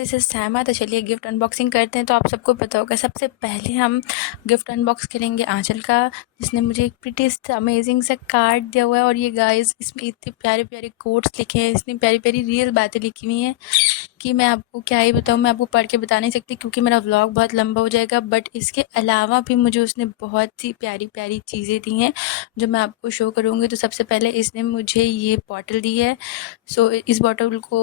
This is सैमा। तो चलिए गिफ्ट अनबॉक्सिंग करते हैं। तो आप सबको पता होगा, सबसे पहले हम गिफ्ट अनबॉक्स करेंगे आंचल का, जिसने मुझे एक प्रीटीस्ट अमेजिंग सा कार्ड दिया हुआ है। और ये गाइस, इसमें इतने प्यारे प्यारे कोट्स लिखे हैं, इतनी प्यारी प्यारी रियल बातें लिखी हुई हैं कि मैं आपको क्या ही बताऊँ। मैं आपको पढ़ के बता नहीं सकती क्योंकि मेरा व्लॉग बहुत लंबा हो जाएगा। बट इसके अलावा भी मुझे उसने बहुत सी प्यारी प्यारी चीज़ें दी हैं जो मैं आपको शो करूँगी। तो सबसे पहले इसने मुझे ये बॉटल दी है। सो इस बॉटल को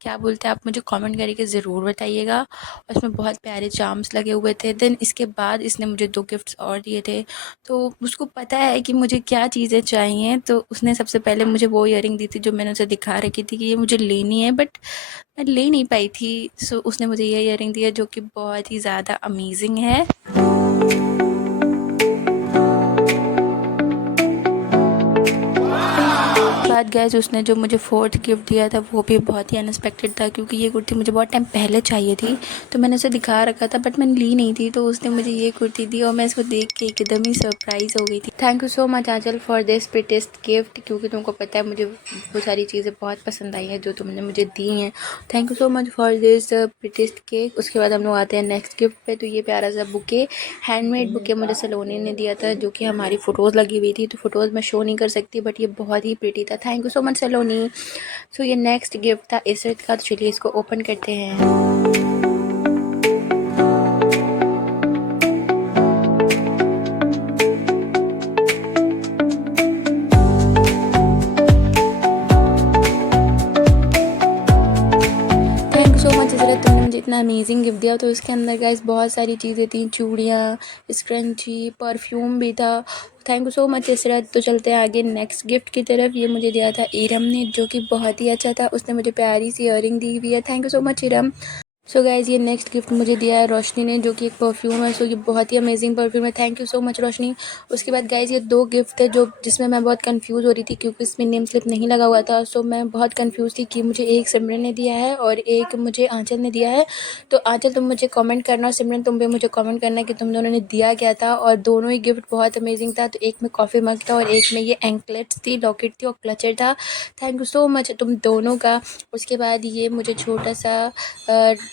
क्या बोलते हैं आप मुझे कमेंट करके ज़रूर बताइएगा। और इसमें बहुत प्यारे चार्म्स लगे हुए थे। देन इसके बाद इसने मुझे 2 गिफ्ट्स और दिए थे। तो उसको पता है कि मुझे क्या चीज़ें चाहिए, तो उसने सबसे पहले मुझे वो ईयरिंग दी थी जो मैंने उसे दिखा रखी थी कि ये मुझे लेनी है, बट मैं ले नहीं पाई थी। सो उसने मुझे ये ईयरिंग दी है जो कि बहुत ही ज़्यादा अमेजिंग है। बाद गैस उसने जो मुझे 4th गिफ्ट दिया था वो भी बहुत ही अनएक्सपेक्टेड था, क्योंकि ये कुर्ती मुझे बहुत टाइम पहले चाहिए थी। तो मैंने उसे दिखा रखा था बट मैंने ली नहीं थी। तो उसने मुझे ये कुर्ती दी और मैं इसको देख के एकदम ही सरप्राइज़ हो गई थी। Thank you so much Aanchal for this prettiest gift, क्योंकि तुमको पता है मुझे वो सारी चीज़ें बहुत पसंद आई हैं जो तुमने मुझे दी हैं। Thank you so much for this prettiest cake. उसके बाद हम लोग आते हैं नेक्स्ट गिफ्ट पे। तो ये प्यारा सा बुके, हैंडमेड बुके मुझे सलोनी ने दिया था, जो कि हमारी फ़ोटोज़ लगी हुई थी। तो फ़ोटोज़ मैं शो नहीं कर सकती बट ये बहुत ही प्रीटी था। थैंक यू सो मच सलोनी। सो ये नेक्स्ट गिफ्ट था इसरत का। तो चलिए इसको ओपन करते हैं। Thank you so much Israt, तुमने मुझे इतना अमेजिंग गिफ्ट दिया। तो इसके अंदर गाइस बहुत सारी चीज़ें थी, चूड़ियाँ, स्क्रंची, परफ्यूम भी था। Thank you so much Israt. तो चलते हैं आगे नेक्स्ट गिफ्ट की तरफ। ये मुझे दिया था इरम ने, जो कि बहुत ही अच्छा था। उसने मुझे प्यारी सी ईयरिंग दी हुई है। Thank you so much Iram. So guys ये नेक्स्ट गिफ्ट मुझे दिया है रोशनी ने, जो कि एक परफ्यूम है। सो ये बहुत ही अमेजिंग परफ्यूम है। थैंक यू सो मच रोशनी। उसके बाद गाइज़ ये 2 गिफ्ट थे जो जिसमें मैं बहुत कंफ्यूज हो रही थी, क्योंकि इसमें नेम स्लिप नहीं लगा हुआ था। सो मैं बहुत कंफ्यूज थी कि मुझे एक सिमरन ने दिया है और एक मुझे आंचल ने दिया है। तो आंचल तुम मुझे कमेंट करना और सिमरन तुम भी मुझे कमेंट करना कि तुम दोनों ने दिया क्या था। और दोनों ही गिफ्ट बहुत अमेजिंग था। तो एक में कॉफ़ी मग था और एक में ये एंकलेट्स थी, लॉकेट थी और क्लचर था। थैंक यू सो मच तुम दोनों का। उसके बाद ये मुझे छोटा सा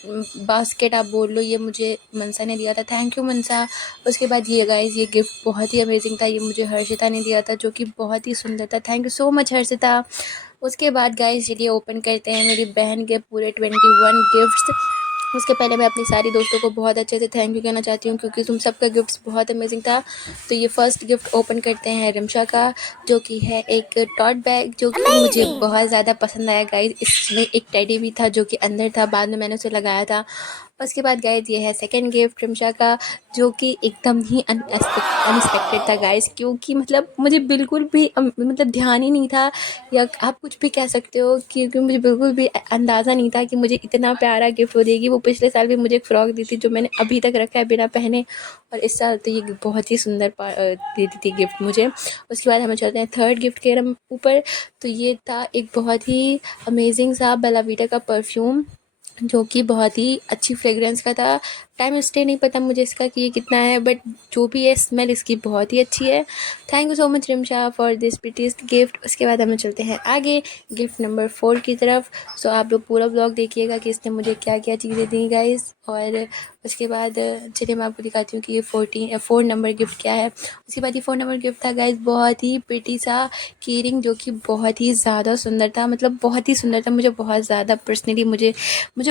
बास्केट आप बोल लो, ये मुझे मनसा ने दिया था। थैंक यू मनसा। उसके बाद ये गाइस ये गिफ्ट बहुत ही अमेजिंग था। ये मुझे हर्षिता ने दिया था, जो कि बहुत ही सुंदर था। Thank you so much Harshita. उसके बाद गाइस चलिए ओपन करते हैं मेरी बहन के पूरे 21 गिफ्ट्स। उसके पहले मैं अपनी सारी दोस्तों को बहुत अच्छे से थैंक यू कहना चाहती हूँ, क्योंकि तुम सबका गिफ्ट्स बहुत अमेजिंग था। तो ये फर्स्ट गिफ्ट ओपन करते हैं रिमशा का, जो कि है एक टॉट बैग, जो कि मुझे बहुत ज़्यादा पसंद आया गाइस। इसमें एक टेडी भी था जो कि अंदर था, बाद में मैंने उसे लगाया था। उसके बाद गाइस ये है सेकंड गिफ्ट रिमशा का, जो कि एकदम ही अनएक्सपेक्टेड था गाइस, क्योंकि मतलब मुझे बिल्कुल भी मतलब ध्यान ही नहीं था, या आप कुछ भी कह सकते हो, क्योंकि मुझे बिल्कुल भी अंदाज़ा नहीं था कि मुझे इतना प्यारा गिफ्ट वो देगी। वो पिछले साल भी मुझे एक फ़्रॉक दी थी जो मैंने अभी तक रखा है बिना पहने, और इस साल तो ये बहुत ही सुंदर दी थी गिफ्ट मुझे। उसके बाद हम चलते हैं थर्ड गिफ्ट के ऊपर। तो ये था एक बहुत ही अमेजिंग सा बेला वीटा का परफ्यूम, जो कि बहुत ही अच्छी फ्रेगरेंस का था। टाइम स्टे नहीं पता मुझे इसका कि ये कितना है, बट जो भी है स्मेल इसकी बहुत ही अच्छी है। Thank you so much Rimsha for this prettiest gift. उसके बाद हम चलते हैं आगे गिफ्ट नंबर 4 की तरफ। सो आप लोग पूरा ब्लॉग देखिएगा कि इसने मुझे क्या क्या चीज़ें दी गाइस। और उसके बाद चलिए मैं आपको दिखाती हूँ कि ये 4 नंबर गिफ्ट क्या है। उसके बाद ये 4 नंबर गिफ्ट था गाइस, बहुत ही प्रीटी सा कीरिंग, जो कि बहुत ही ज़्यादा सुंदर था। मतलब बहुत ही सुंदर था। मुझे बहुत ज़्यादा पर्सनली मुझे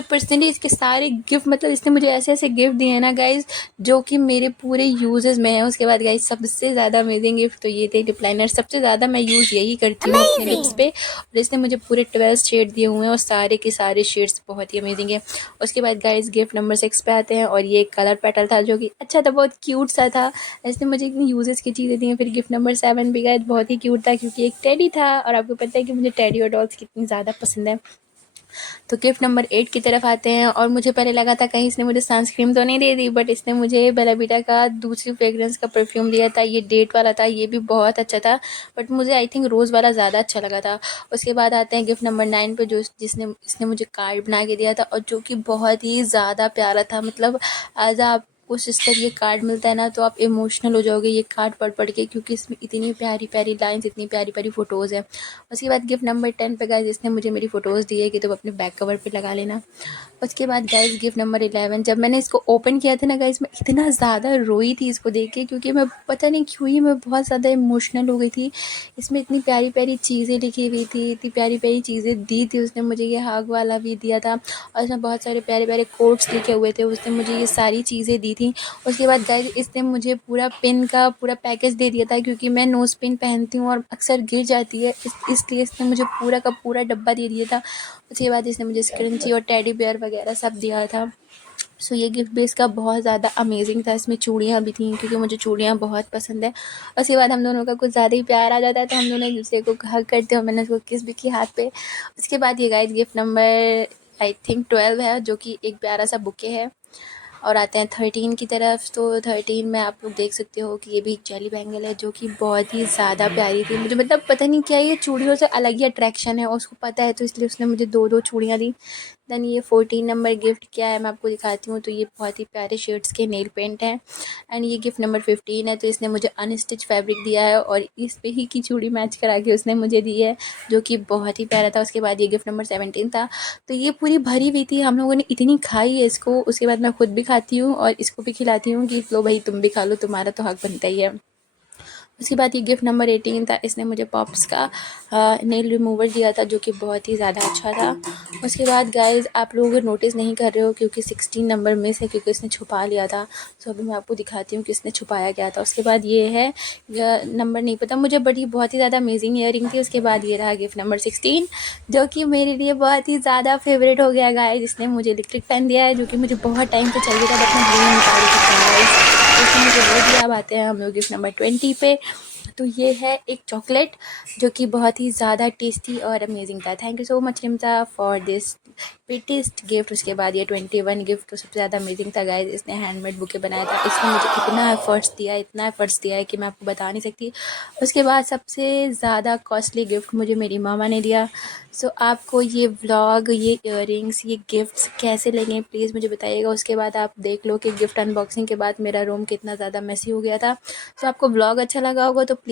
पर्सनली इसके सारे गिफ्ट, मतलब इसने मुझे ऐसे ऐसे गिफ्ट दिए हैं ना गाइज, जो कि मेरे पूरे यूजेस में है। उसके बाद गाइज सबसे ज़्यादा अमेजिंग गिफ्ट तो ये थे लिप लाइनर। सबसे ज़्यादा मैं यूज़ यही करती हूँ अपने लिप्स पे, और इसने मुझे पूरे 12 शेड दिए हुए हैं और सारे के सारे शेड्स बहुत ही अमेजिंग है। उसके बाद गाइज गिफ्ट नंबर 6 पे आते हैं, और ये कलर पेटल था जो कि अच्छा था, बहुत क्यूट सा था। इसने मुझे इतनी यूजेस की चीज़ें दी हैं। फिर गिफ्ट नंबर 7 भी गाइज बहुत ही क्यूट था, क्योंकि एक टेडी था, और आपको पता है कि मुझे टेडी और डॉल्स कितनी ज़्यादा पसंद है। तो गिफ्ट नंबर 8 की तरफ आते हैं, और मुझे पहले लगा था कहीं इसने मुझे सनस्क्रीन तो नहीं दे दी, बट इसने मुझे बेला वीटा का दूसरी फ्रेग्रेंस का परफ्यूम दिया था। ये डेट वाला था, ये भी बहुत अच्छा था, बट मुझे आई थिंक रोज़ वाला ज़्यादा अच्छा लगा था। उसके बाद आते हैं गिफ्ट नंबर 9 पे, जो इसने मुझे कार्ड बना के दिया था, और जो कि बहुत ही ज़्यादा प्यारा था। मतलब एज आप आपको सिस्टर ये कार्ड मिलता है ना तो आप इमोशनल हो जाओगे ये कार्ड पढ़ के, क्योंकि इसमें इतनी प्यारी प्यारी लाइंस, इतनी प्यारी प्यारी फ़ोटोज़ हैं। उसके बाद गिफ्ट नंबर 10 पे गाइस इसने मुझे मेरी फ़ोटोज़ दी है कि तुम अपने बैक कवर पे लगा लेना। उसके बाद गाइस गिफ्ट नंबर 11, जब मैंने इसको ओपन किया था ना गाइस, मैं इतना ज़्यादा रोई थी इसको देख के, क्योंकि मैं पता नहीं क्यों ही मैं बहुत ज़्यादा इमोशनल हो गई थी। इसमें इतनी प्यारी प्यारी चीज़ें लिखी हुई थी, इतनी प्यारी प्यारी चीज़ें दी थी उसने मुझे। ये हग वाला भी दिया था और इसमें बहुत सारे प्यारे प्यारे कोट्स लिखे हुए थे, उसने मुझे ये सारी चीज़ें दी थी। उसके बाद गाइस इसने मुझे पूरा पिन का पूरा पैकेज दे दिया था, क्योंकि मैं नोज़ पिन पहनती हूँ और अक्सर गिर जाती है, इसलिए इसने मुझे पूरा का पूरा डब्बा दे दिया था। उसके बाद इसने मुझे स्क्रंची और टेडी बियर वगैरह सब दिया था। सो ये गिफ्ट भी इसका बहुत ज़्यादा अमेजिंग था। इसमें चूड़ियाँ भी थी, क्योंकि मुझे चूड़ियाँ बहुत पसंद है। उसके बाद हम दोनों का कुछ ज़्यादा ही प्यार आ जाता है, तो हम दोनों एक दूसरे को हग करते हैं और मैंने उसको किस भी की हाथ पे। उसके बाद ये guys gift number I think 12 है, जो कि एक प्यारा सा बुके है। और आते हैं 13 की तरफ। तो 13 में आप लोग देख सकते हो कि ये भी एक जेली बैंगल है, जो कि बहुत ही ज़्यादा प्यारी थी। मुझे मतलब पता नहीं क्या ये चूड़ियों से अलग ही अट्रैक्शन है, और उसको पता है, तो इसलिए उसने मुझे 2-2 चूड़ियाँ दी। देन ये 14 नंबर गिफ्ट क्या है मैं आपको दिखाती हूँ। तो ये बहुत ही प्यारे शेड्स के नेल पेंट हैं। एंड ये गिफ्ट नंबर 15 है, तो इसने मुझे अनस्टिच फैब्रिक दिया है और इस पे ही की चूड़ी मैच करा के उसने मुझे दी है, जो कि बहुत ही प्यारा था। उसके बाद ये गिफ्ट नंबर 17 था, तो ये पूरी भरी हुई थी। हम लोगों ने इतनी खाई है इसको, उसके बाद मैं खुद भी खाती हूँ और इसको भी खिलाती हूँ कि लो भाई तुम भी खा लो, तुम्हारा तो हक बनता ही है। उसके बाद ये गिफ्ट नंबर 18 था, इसने मुझे पॉप्स का नेल रिमूवर दिया था, जो कि बहुत ही ज़्यादा अच्छा था। उसके बाद गाइस आप लोग नोटिस नहीं कर रहे हो क्योंकि 16 नंबर मिस है, क्योंकि इसने छुपा लिया था। तो अभी मैं आपको दिखाती हूँ कि इसने छुपाया गया था। उसके बाद ये है नंबर नहीं पता मुझे, बट ये बहुत ही ज़्यादा अमेजिंग ईयरिंग थी। उसके बाद ये रहा गिफ्ट नंबर 16, जो कि मेरे लिए बहुत ही ज़्यादा फेवरेट हो गया गाइस। इसने मुझे इलेक्ट्रिक फ़ैन दिया है, जो कि मुझे बहुत टाइम से चाहिए था, बट मैं ढूंढ नहीं पा रही थी गाइस। इसने मुझे वो दिया। अब आते हैं हम लोग गिफ्ट नंबर 20 पे। तो ये है एक चॉकलेट, जो कि बहुत ही ज़्यादा टेस्टी और अमेजिंग था। Thank you so much Rimsha for this prettiest gift. उसके बाद ये 21 गिफ्ट तो सबसे ज़्यादा अमेजिंग था गाइस। इसने हैंडमेड बुके बनाया था, इसने मुझे इतना एफर्ट्स दिया है कि मैं आपको बता नहीं सकती। उसके बाद सबसे ज़्यादा कॉस्टली गिफ्ट मुझे मेरी मामा ने दिया। सो आपको ये व्लॉग, ये इयररिंग्स, ये गिफ्ट्स कैसे लगे प्लीज़ मुझे बताइएगा। उसके बाद आप देख लो कि गिफ्ट अनबॉक्सिंग के बाद मेरा रूम कितना ज़्यादा मेसी हो गया था। सो आपको व्लॉग अच्छा लगा होगा तो प्लीज़